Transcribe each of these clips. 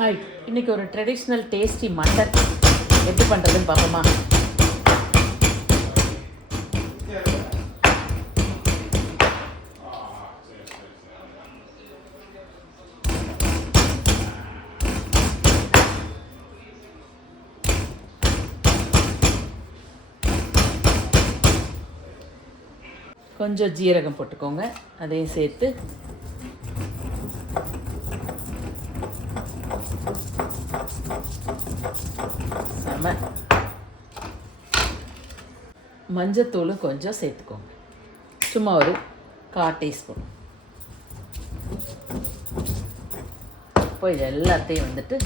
Hi, இன்றைக்கி ஒரு traditional tasty mutton எப்படி பண்ணுறதுன்னு பார்ப்போமா? கொஞ்சம் ஜீரகம் போட்டுக்கோங்க, அதையும் சேர்த்து மஞ்சத்தூள் கொஞ்சம் சேர்த்துக்கோங்க, சும்மா ஒரு 1/4 டீஸ்பூன். இப்போ இது எல்லாத்தையும் வந்துட்டு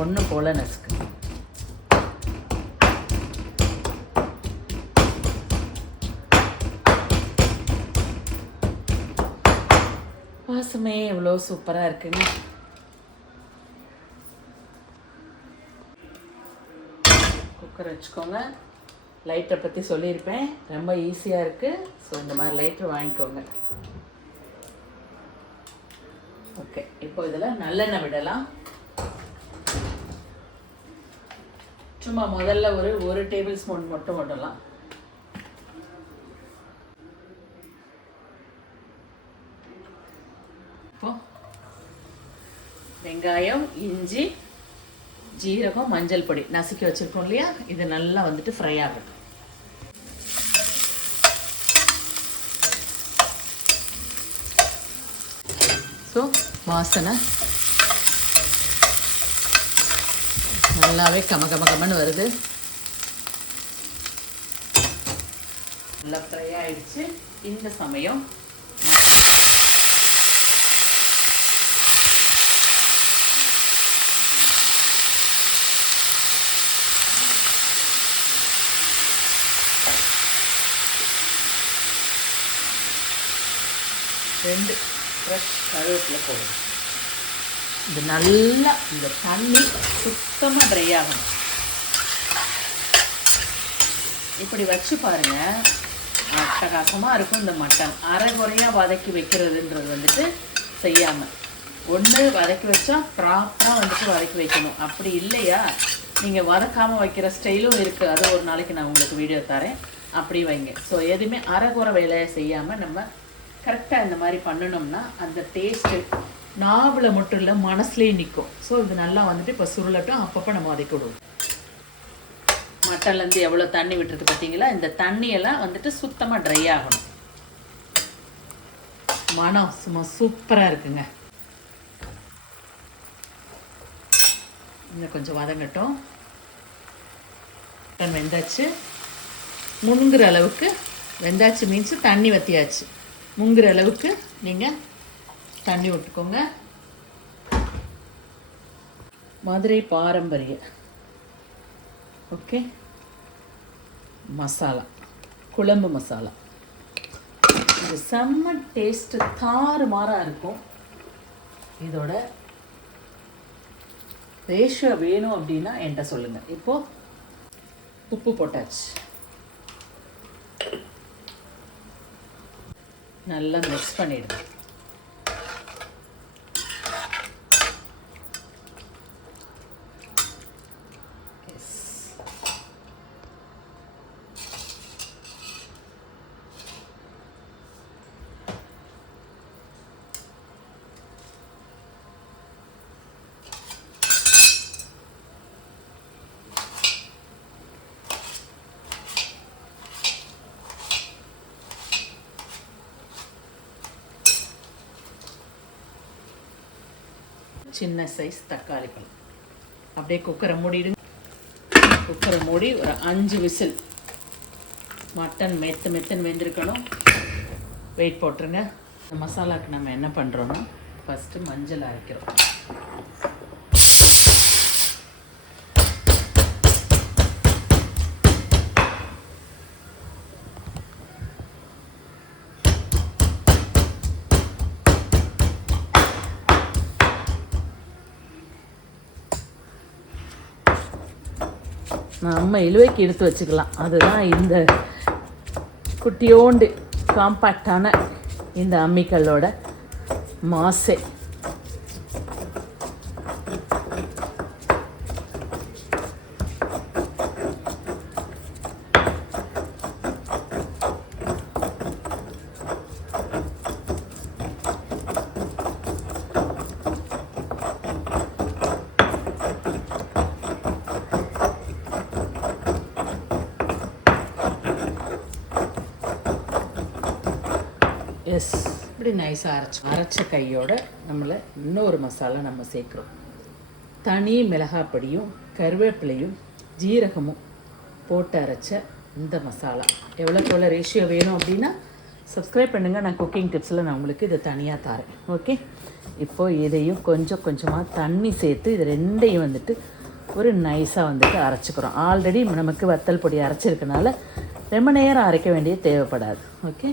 ஒன்று போல் நசுக்கு. வாசமே எவ்வளோ சூப்பராக இருக்குங்க. குக்கர் வச்சுக்கோங்க. லைட்டரை பற்றி சொல்லியிருப்பேன், ரொம்ப ஈஸியாக இருக்குது. ஸோ இந்த மாதிரி லைட்டர் வாங்கிக்கோங்க. ஓகே, இப்போ இதில் நல்லெண்ணெய் விடலாம். சும்மா முதல்ல ஒரு டேபிள் ஸ்பூன் மட்டும் விடலாம். இப்போ வெங்காயம், இஞ்சி, ஜீரகம், மஞ்சள் பொடி நசுக்கி வச்சுருக்கோம் இல்லையா, இது நல்லா வந்துட்டு ஃப்ரை ஆகும். ஸோ வாசனை நல்லாவே கமகமன்னு வருது. நல்லா ஃப்ரை ஆயிடுச்சு. இந்த சமயம் ரெண்டு ஃப்ரெஷ் கருவேப்பிலை போடணும். இது நல்லா இந்த தண்ணி சுத்தமாக ட்ரை ஆகணும். இப்படி வச்சு பாருங்கள், அட்டகாசமாக இருக்கும் இந்த மட்டன். அரைகுறையாக வதக்கி வைக்கிறதுன்றது வந்துட்டு செய்யாமல், ஒன்று வதக்கி வச்சா ப்ராப்பராக வந்துட்டு வதக்கி வைக்கணும். அப்படி இல்லையா, நீங்கள் வதக்காமல் வைக்கிற ஸ்டைலும் இருக்குது. அது ஒரு நாளைக்கு நான் உங்களுக்கு வீடியோ தரேன், அப்படி வைங்க. ஸோ எதுவுமே அரைகுறை வேலையை செய்யாமல் நம்ம கரெக்டாக இந்த மாதிரி பண்ணணும்னா அந்த டேஸ்ட்டு நாவில் மட்டும் இல்லை, மனசுலேயே நிற்கும். ஸோ இது நல்லா வந்துட்டு இப்போ சுருளட்டும். அப்பப்போ நம்ம வதக்கி விடுவோம். மட்டன்லேருந்து எவ்வளோ தண்ணி விட்டுருக்கு பார்த்தீங்களா? இந்த தண்ணியெல்லாம் வந்துட்டு சுத்தமாக ட்ரை ஆகணும். மனம் சும்மா சூப்பராக இருக்குங்க. இன்னும் கொஞ்சம் வதங்கட்டும். மட்டன் வெந்தாச்சு. முங்குற அளவுக்கு வெந்தாச்சு மீன்ஸ் தண்ணி வற்றியாச்சு. முங்குற அளவுக்கு நீங்கள் தண்ணி விட்டுக்கோங்க. மதுரை பாரம்பரிய ஓகே மசாலா, குழம்பு மசாலா. இது செம்ம டேஸ்ட்டு, தாறுமாறாக இருக்கும். இதோட ரேஷியோ வேணும் அப்படின்னா என்கிட்ட சொல்லுங்கள். இப்போது உப்பு போட்டாச்சு. நல்லா மிக்ஸ் பண்ணிடுங்க. சின்ன சைஸ் தக்காளி பழம். அப்படியே குக்கரை மூடிடுங்க. குக்கரை மூடி ஒரு 5 விசில். மட்டன் மெத்துன்னு வெந்திருக்கணும். வெயிட் போட்டுருங்க. இந்த மசாலாவுக்கு நம்ம என்ன பண்ணுறோன்னா, ஃபஸ்ட்டு மஞ்சள் அரைக்கிறோம். நம்ம இழுவைக்கு எடுத்து வச்சுக்கலாம். அதுதான் இந்த குட்டியோண்டு காம்பேக்டான இந்த அம்மிக்கல்லோட மாசே. இப்படி நைஸாக அரைச்ச கையோட நம்மளை இன்னொரு மசாலா நம்ம சேர்க்குறோம். தனி மிளகாப்பொடியும் கருவேப்பிலையும் ஜீரகமும் போட்டு அரைச்ச இந்த மசாலா. எவ்வளோக்கு எவ்வளோ ரேஷியோ வேணும் அப்படின்னா சப்ஸ்கிரைப் பண்ணுங்கள். நான் குக்கிங் டிப்ஸில் நான் உங்களுக்கு இதை தனியாக தரேன். ஓகே, இப்போது இதையும் கொஞ்சம் கொஞ்சமாக தண்ணி சேர்த்து இது ரெண்டையும் வந்துட்டு ஒரு நைஸாக வந்துட்டு அரைச்சிக்கிறோம். ஆல்ரெடி நமக்கு வத்தல் பொடி அரைச்சிருக்கனால ரொம்ப நேரம் அரைக்க வேண்டிய தேவைப்படாது. ஓகே,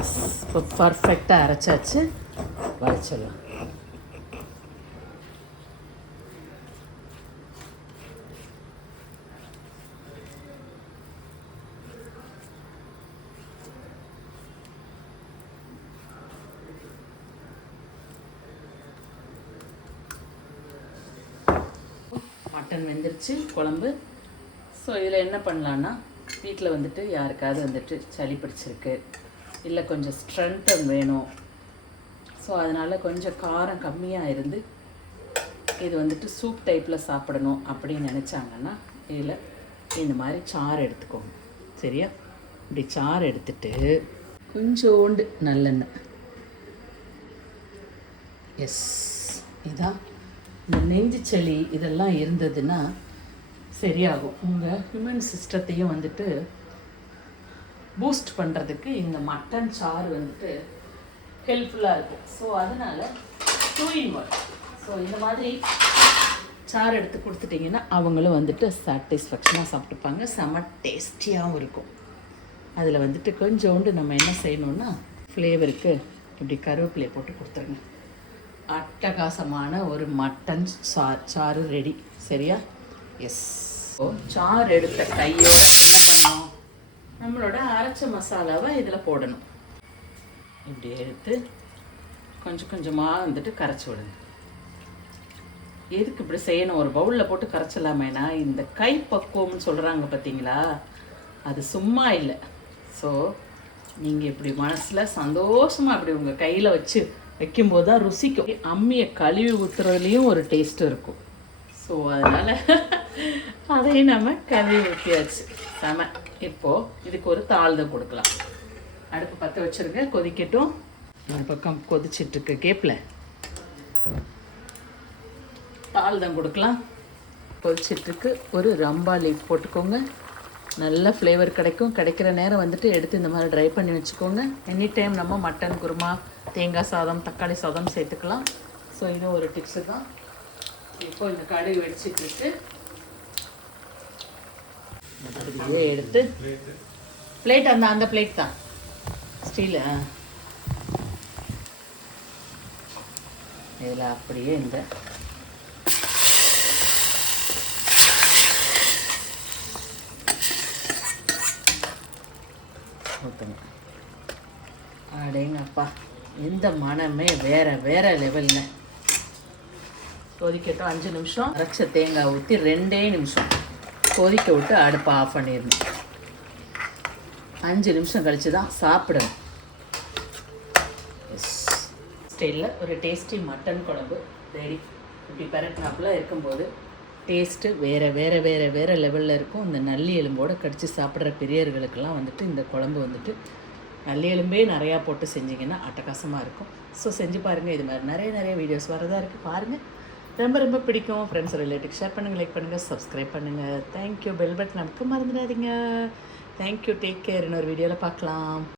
எஸ், இப்போ பர்ஃபெக்டாக அரைச்சாச்சு. வரைச்சிடலாம். மட்டன் வெந்துருச்சு குழம்பு. ஸோ இதில் என்ன பண்ணலான்னா, வீட்டில் வந்துட்டு யாருக்காவது வந்துட்டு சளி பிடிச்சிருக்கு, இல்லை கொஞ்சம் ஸ்ட்ரென்த்தன் வேணும், ஸோ அதனால் கொஞ்சம் காரம் கம்மியாக இருந்து இது வந்துட்டு சூப் டைப்பில் சாப்பிடணும் அப்படின்னு நினச்சாங்கன்னா இதில் இந்த மாதிரி சாறு எடுத்துக்கோங்க. சரியா? இப்படி சாறு எடுத்துட்டு கொஞ்சோண்டு நல்லெண்ணெய். எஸ், இதான் இந்த நெஞ்சு சளி இதெல்லாம் இருந்ததுன்னா சரியாகும். உங்கள் ஹியூமன் சிஸ்டத்தையும் வந்துட்டு பூஸ்ட் பண்ணுறதுக்கு இந்த மட்டன் சாறு வந்துட்டு ஹெல்ப்ஃபுல்லாக இருக்கும். ஸோ அதனால் 2 in 1. ஸோ இந்த மாதிரி சாறு எடுத்து கொடுத்துட்டிங்கன்னா அவங்களும் வந்துட்டு சாட்டிஸ்ஃபேக்ஷனாக சாப்பிட்டுப்பாங்க. செம்ம டேஸ்டியாகவும் இருக்கும். அதில் வந்துட்டு கொஞ்சோண்டு நம்ம என்ன செய்யணுன்னா, ஃப்ளேவருக்கு இப்படி கருவேப்பிலையை போட்டு கொடுத்துருங்க. அட்டகாசமான ஒரு மட்டன் சாறு ரெடி. சரியா? எஸ். ஸோ சாறு எடுத்த கையோட என்ன பண்ணோம், நம்மளோட அரைச்ச மசாலாவை இதில் போடணும். இப்படி எடுத்து கொஞ்சம் கொஞ்சமாக வந்துட்டு கரைச்சி விடுங்க. எதுக்கு இப்படி செய்யணும், ஒரு பவுலில் போட்டு கரைச்சிடலாமேனா, இந்த கை பக்குவம்னு சொல்கிறாங்க பார்த்தீங்களா, அது சும்மா இல்லை. ஸோ நீங்கள் இப்படி மனசில் சந்தோஷமாக அப்படி உங்கள் கையில் வச்சு வைக்கும்போது தான் ருசிக்கும். அம்மியை கழுவி ஊற்றுறதுலேயும் ஒரு டேஸ்ட்டு இருக்கும். ஸோ அதனால் அதையும் நம்ம கழுவி ஊற்றியாச்சு. செம. இப்போது இதுக்கு ஒரு தாழ்தம் கொடுக்கலாம். அடுப்பு பற்ற வச்சுருங்க, கொதிக்கட்டும். ஒரு பக்கம் கொதிச்சிட்ருக்கு கேப்பில் தாழ்தம் கொடுக்கலாம். கொதிச்சிட்ருக்கு. ஒரு ரம்பா லீஃப் போட்டுக்கோங்க, நல்ல ஃப்ளேவர் கிடைக்கும். கிடைக்கிற நேரம் வந்துட்டு எடுத்து இந்த மாதிரி ட்ரை பண்ணி வச்சுக்கோங்க. எனி டைம் நம்ம மட்டன் குருமா, தேங்காய் சாதம், தக்காளி சாதம் சேர்த்துக்கலாம். ஸோ இது ஒரு டிப்ஸு தான். இப்போ இந்த கடுகு வெடிச்சிட்ருக்கு. அப்படியே எடுத்து பிளேட், அந்த பிளேட் தான் ஸ்டீலு, இதில் அப்படியே இந்த ஊற்றுங்க. அடேங்கப்பா, இந்த மனமே வேற லெவலில். கொதிக்கட்டும். 5 நிமிஷம் அரைச்ச தேங்காய் ஊற்றி 2 நிமிஷம் கொதிக்க விட்டு அடுப்பை ஆஃப் பண்ணிடணும். 5 நிமிஷம் கழித்து தான் சாப்பிடணும். ஸ்டைலில் ஒரு டேஸ்டி மட்டன் குழம்பு ரெடி. இப்படி பெரட்டினாப்பில் இருக்கும்போது டேஸ்ட்டு வேறு லெவலில் இருக்கும். இந்த நல்லி எலும்போடு கடித்து சாப்பிட்ற பெரியவர்களுக்கெல்லாம் வந்துட்டு இந்த குழம்பு வந்துட்டு நல்லி எலும்பே நிறையா போட்டு செஞ்சிங்கன்னா அட்டகாசமாக இருக்கும். ஸோ செஞ்சு பாருங்கள். இது மாதிரி நிறைய வீடியோஸ் வரதா இருக்குது, பாருங்கள். ரொம்ப பிடிக்கும். ஃப்ரெண்ட்ஸ் ரிலேட்டிவ் ஷேர் பண்ணுங்கள், லைக் பண்ணுங்கள், சப்ஸ்கிரைப் பண்ணுங்கள். தேங்க்யூ. பெல் பட்டன் நமக்கு மறந்துடாதீங்க. தேங்க்யூ. Take care. இன்னொரு வீடியோவில் பார்க்கலாம்.